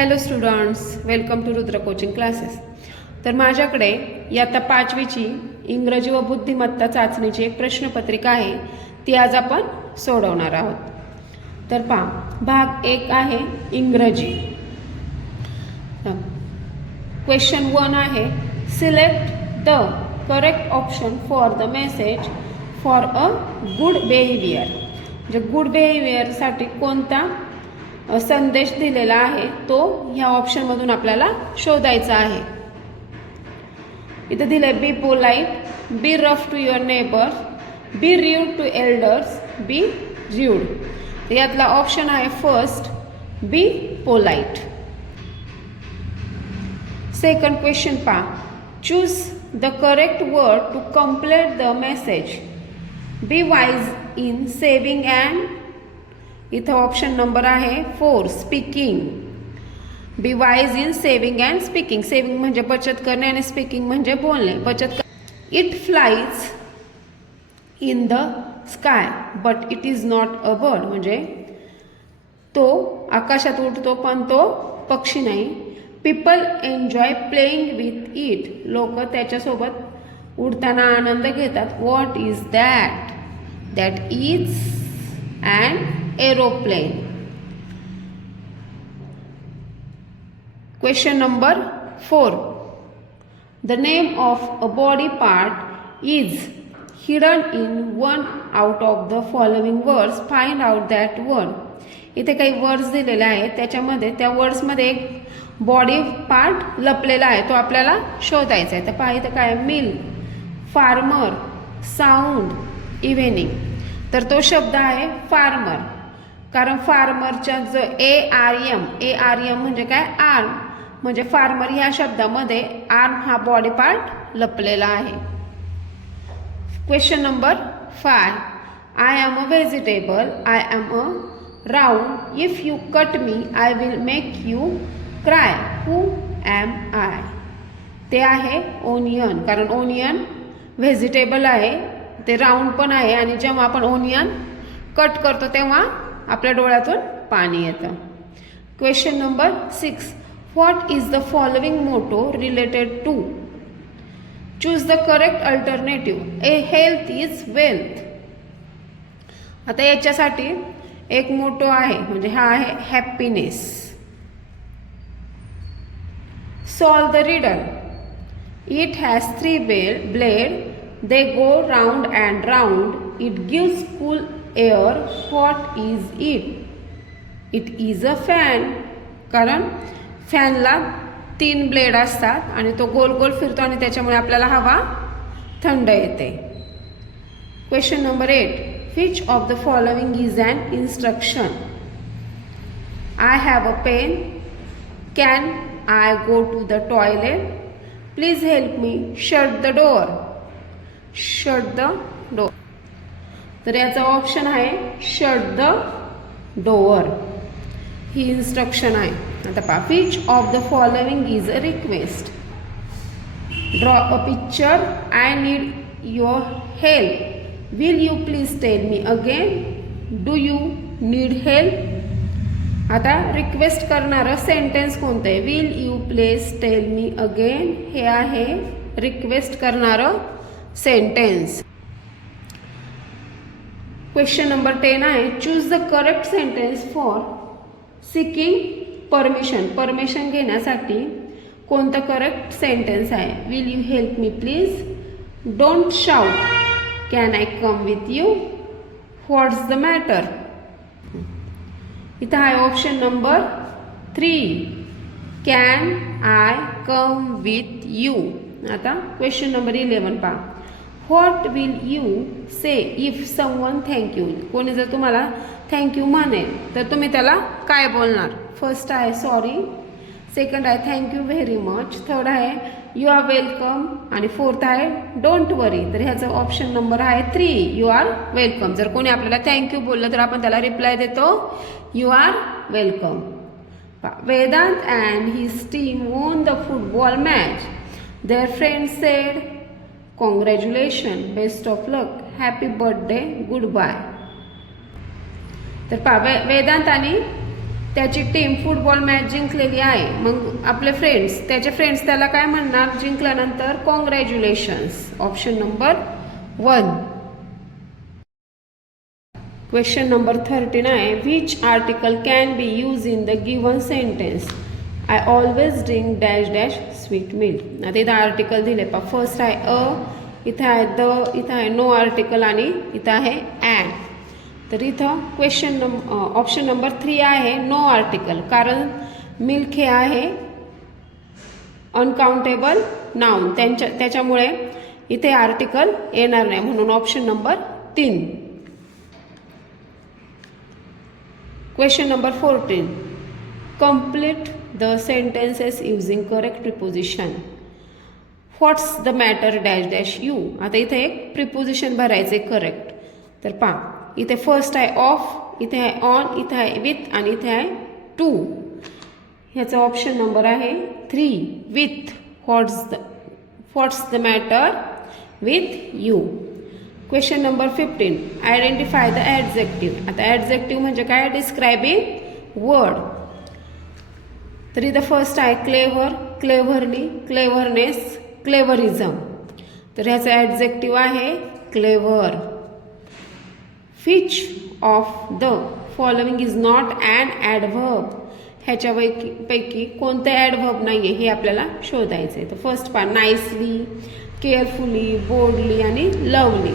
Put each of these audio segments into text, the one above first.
Hello students, welcome to Rudra coaching classes. तर माझ्याकडे इयत्ता 5वीची इंग्रजी व बुद्धिमत्ता चाचणीची एक प्रश्नपत्रिका आहे. ती आज आपण सोडवणार आहोत. तर पहा, भाग 1 आहे इंग्रजी. क्वेश्चन 1 आहे, select the correct option for the message for a good behaviour. म्हणजे गुड बिहेवियरसाठी कोणता संदेश दिलेला आहे तो ह्या ऑप्शनमधून आपल्याला शोधायचा आहे. इथं दिलंय be polite, be rough to your neighbour, be rude to elders, be rude. यातला ऑप्शन आहे first, be polite. Second question पहा, choose the correct word to complete the message. Be wise in saving and, इथं option number आहे 4 speaking. Be wise in saving and speaking. Saving म्हणजे बचत करणे आणि speaking म्हणजे बोलणे. It flies in the sky but it is not a bird. म्हणजे तो आकाशात उडतो पण तो पक्षी नाही. People enjoy playing with it. लोक त्याच्यासोबत उडताना आनंद घेतात. What is that? That is and aeroplane. Question number 4. The name of a body part is hidden in one out of the following words. Find out that word. इथे काही words दिलेले आहेत, त्याच्यामध्ये त्या वर्ड्समध्ये एक बॉडी पार्ट लपलेला आहे, तो आपल्याला शोधायचा आहे. तर पहा इथं काय, मिल्क, फार्मर, साऊंड, इव्हिनिंग. तर तो शब्द आहे फार्मर. कारण फार्मरच्या जो ARM म्हणजे काय, आर्म. म्हणजे फार्मर ह्या शब्दामध्ये आर्म हा बॉडी पार्ट लपलेला आहे. Question number 5. I am a vegetable, I am a round, if you cut me I will make you cry, who am I. ते आहे ओनियन. कारण ओनियन व्हेजिटेबल आहे, ते राऊंड पण आहे, आणि जेव्हा आपण ओनियन कट करतो तेव्हा आपल्या डोळ्यातून पाणी येतं. Question number 6. What is the following motto related to? Choose the correct alternative. A health is wealth. आता याच्यासाठी एक मोटो आहे, म्हणजे हा आहे happiness. Solve the riddle. It has 3 blade, they go round and round, it gives cool air, what is it? It is a fan. कारण फॅनला 3 blade असतात आणि तो गोल गोल फिरतो आणि त्याच्यामुळे आपल्याला हवा थंड येते. Question number 8. which of the following is an instruction? I have a pen, can I go to the toilet, please help me, shut the door. Shut the door. तर याचा ऑप्शन आहे shut the door. He instruction आहे. आता पहा, which of the following is a request. Draw a picture, I need your help, will you please tell me again, do you need help. आता request करणारं sentence कोणतं आहे? Will you please tell me again, हे आहे request करणारं sentence. Question number 10 आहे, choose the correct sentence for seeking permission. Permission घेण्यासाठी कोणतं करेक्ट सेंटेन्स आहे? Will you help me please, don't shout, can I come with you, what's the matter. इथं आहे option number 3, can I come with you. आता question number 11 पहा, what will you say if someone thank you. कोणी जर तुम्हाला thank you म्हणेल तर तुम्ही त्याला काय बोलणार? फर्स्ट आहे सॉरी, सेकंड आहे थँक्यू व्हेरी मच, थर्ड आहे यू आर वेलकम, आणि फोर्थ आहे डोंट वरी. तर ह्याचा ऑप्शन नंबर आहे 3, यू आर वेलकम. जर कोणी आपल्याला थँक्यू बोललं तर आपण त्याला रिप्लाय देतो you are welcome. Vedant and his team won the football match. Their friends said, congratulations, best of luck, happy birthday, goodbye. तर पहा, वेदांत आणि त्याची टीम फुटबॉल मॅच जिंकलेली आहे. मग आपले फ्रेंड्स, त्याचे फ्रेंड्स त्याला काय म्हणणार जिंकल्यानंतर? Congratulations. Option number 1. Question number 13 आहे, which article can be use in the given sentence? I always drink dash dash sweet milk. आता इथं आर्टिकल दिले पहा. फर्स्ट आहे अ, इथं आहे द, इथं आहे नो आर्टिकल आणि इथं आहे ॲन. तर इथं क्वेश्चन ऑप्शन नंबर 3 आहे नो आर्टिकल, कारण मिल्क हे आहे अनकाउंटेबल नाउन, त्याच्यामुळे इथे आर्टिकल येणार नाही, म्हणून option number 3. Question number 14. Complete the sentences using correct preposition. What's the matter dash dash you. आता इथे एक प्रिपोजिशन भरायचे करेक्ट. तर पहा, इथे फर्स्ट आहे ऑफ, इथे आहे ऑन, इथे आहे विथ आणि इथे आहे टू. ह्याचा ऑप्शन नंबर आहे 3. With. What's the matter with you. Question number 15. Identify the adjective. आता ॲडजेक्टिव्ह म्हणजे काय? Describing word. तर इथं फर्स्ट आहे क्लेव्हर, क्लेव्हरली, क्लेव्हरनेस, क्लेव्हरिझम. तर ह्याचा ॲडजेक्टिव्ह आहे clever. Which of the following is not an adverb. ह्याच्यापैकी कोणतं ॲडव्हर्ब नाही आहे हे आपल्याला शोधायचं आहे. तर फर्स्ट पहा, नाईसली, केअरफुली, बोल्डली आणि लवली.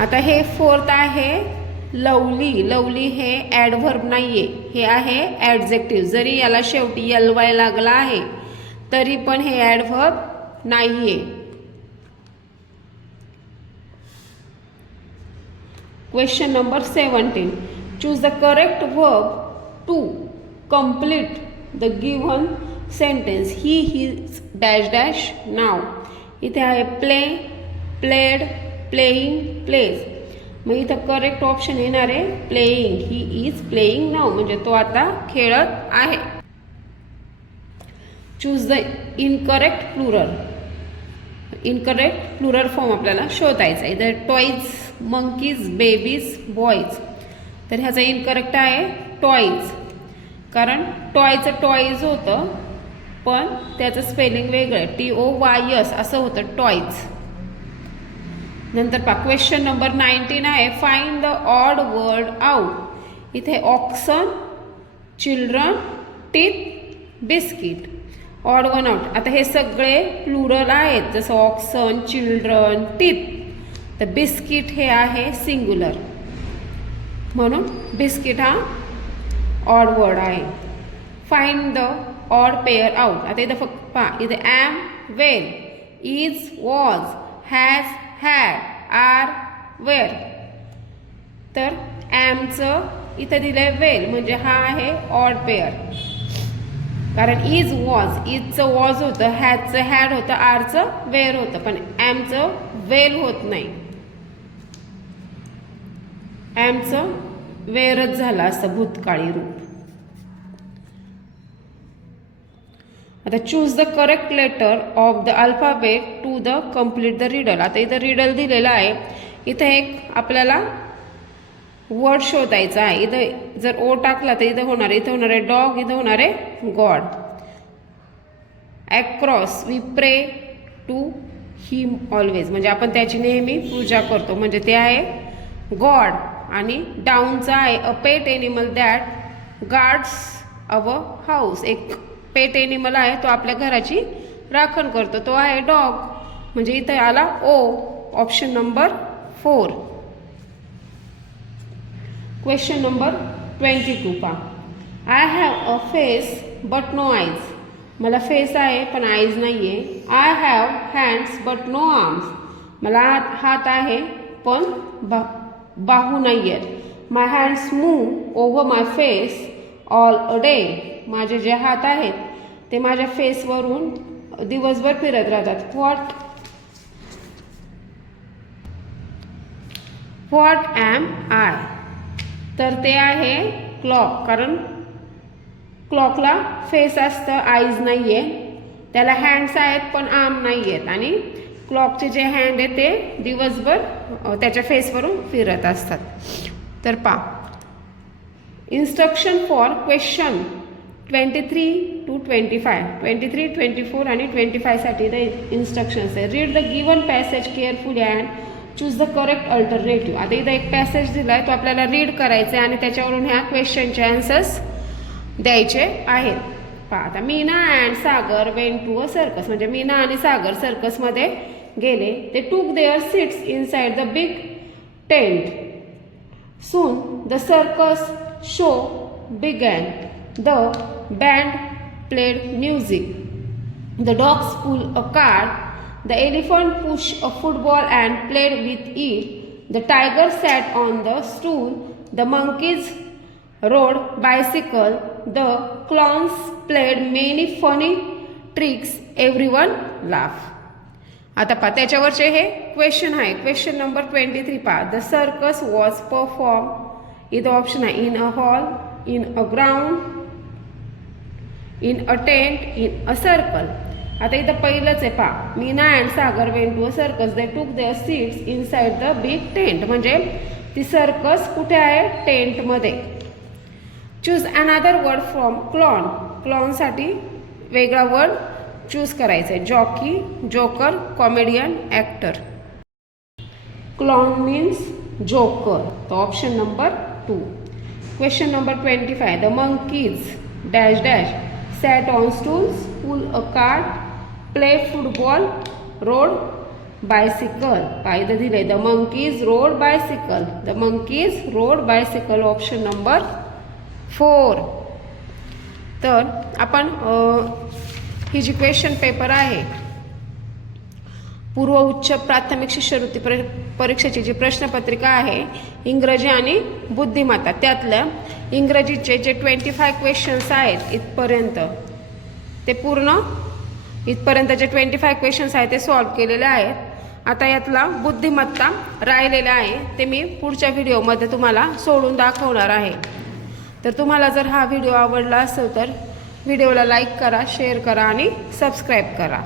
आता हे फोर्थ आहे लवली. लवली हे ॲडव्हर्ब नाही आहे, हे आहे ॲडजेक्टिव्ह. जरी याला शेवटी ly लागला आहे तरी पण हे ॲडव्हर्ब नाही आहे. Question number 17. Choose the correct verb to complete the given sentence. He his dash dash नाव. इथे आहे प्ले, प्लेड, प्लेइंग, प्लेज. मग इथं करेक्ट ऑप्शन येणार आहे प्लेइंग. ही इज प्लेइंग नाव, म्हणजे तो आता खेळत आहे. Choose the incorrect plural. Incorrect plural form आपल्याला शोधायचा आहे. इथं टॉईज, मंकीज, बेबीज, बॉईज. तर ह्याचा इनकरेक्ट आहे टॉईज, कारण टॉयचं टॉईज होतं पण त्याचं स्पेलिंग वेगळं आहे, TOYS असं होतं टॉईज. नंतर पहा, क्वेश्चन नंबर 19 आहे find the odd word out. इथे oxen, children, teeth, biscuit. Odd one out. आता हे सगळे प्लुरल आहेत, जसं ऑक्सन, चिल्ड्रन, टीथ. तर बिस्किट हे आहे सिंग्युलर, म्हणून बिस्किट हा ऑड वर्ड आहे. Find the odd pair out. आता इथं फक्त पहा, इथे am, well, is, was, has, had, are, were. तर ॲमचं इथं दिलं आहे वेल, म्हणजे हा आहे ऑड पेअर, कारण इज, वॉज, इजचं वॉज होतं, हॅजचं हॅड होतं, आरचं वेअर होतं, पण ॲमचं वेल होत नाही. ॲमचं वेअरच झालं असं भूतकाळी रूप. आता choose the correct letter of the alphabet to the complete the riddle. आता इथं रिडल दिलेलं आहे. इथं एक आपल्याला वर्ड शोधायचा आहे. इथं जर ओ टाकला तर इथं होणार आहे, इथं होणार आहे डॉग, इथं होणार आहे गॉड. ॲक्रॉस वी प्रे टू हिम ऑलवेज, म्हणजे आपण त्याची नेहमी पूजा करतो, म्हणजे ते आहे गॉड. आणि डाऊनचा आहे a pet animal that guards our house. एक पेट एनिमल आहे, तो आपल्या घराची राखण करतो, तो आहे डॉग, म्हणजे इथं आला ओ. Option number 4. क्वेश्चन नंबर 22 पहा. I have a face but no eyes. मला फेस आहे पण आईज नाही आहे. I have hands but no arms. मला हात आहे पण बाहू नाही आहेत. My hands move over my face all a day. माझे जे हात आहेत ते माझ्या फेसवरून दिवसभर फिरत राहतात. What am I. तर ते आहे क्लॉक, कारण क्लॉकला फेस असतं, आईज नाही आहे. त्याला हँड्स आहेत पण आर्म नाही आहेत, आणि क्लॉकचे जे हँड आहे ते दिवसभर त्याच्या फेसवरून फिरत असतात. तर पहा, इन्स्ट्रक्शन फॉर क्वेश्चन 23 to 25, 23, 24 आणि 25 साठी द इन्स्ट्रक्शन्स आहे. Read the given passage carefully and choose the correct alternative. आता इथं एक पॅसेज दिला आहे, तो आपल्याला रीड करायचा आहे आणि त्याच्यावरून ह्या क्वेश्चनचे आन्सर्स द्यायचे आहेत. पहा आता, Meena and Sagar went to a circus. म्हणजे मीना आणि सागर सर्कसमध्ये गेले. ते took their seats inside the big tent. Soon the circus show began. The band played music. The dogs pulled a cart. The elephant pushed a football and played with it. The tiger sat on the stool. The monkeys rode bicycle. The clowns played many funny tricks. Everyone laughed. आता पहा, त्याच्यावरचे हे question आहे. Question number 23 पहा. The circus was perform. इथं option आहे in a hall, in a ground, in a tent, in a circle. आता इथं पहिलंच आहे पहा, Meena and Sagar went to a circus. They took their seats inside the big tent. म्हणजे ती सर्कस कुठे आहे? टेंटमध्ये. Choose another word from clown. क्लॉनसाठी वेगळा वर्ड चूज करायचा आहे. Jockey, joker, comedian, actor. Clown means joker. तो option number 2. Question number 25. The monkeys dash dash sat on stools, pull a cart, play football, rode bicycle. पाहिलं दिले, the monkeys rode bicycle. The monkeys rode bicycle. Option number 4. तर आपण ही जी question paper आहे, पूर्व उच्च प्राथमिक शिष्यवृत्ती परीक्षेची जी प्रश्नपत्रिका आहे इंग्रजी आणि बुद्धिमत्ता, त्यातलं इंग्रजीचे जे 25 क्वेश्चन्स आहेत इथपर्यंत, ते पूर्ण इथपर्यंत जे 25 क्वेश्चन्स आहेत ते सॉल्व केलेले आहेत. आता यातला बुद्धिमत्ता राहिलेला आहे, ते मी पुढच्या व्हिडिओमध्ये तुम्हाला सोडून दाखवणार आहे. तर तुम्हाला जर हा व्हिडिओ आवडला असेल तर व्हिडिओला लाईक करा, शेअर करा आणि सबस्क्राईब करा.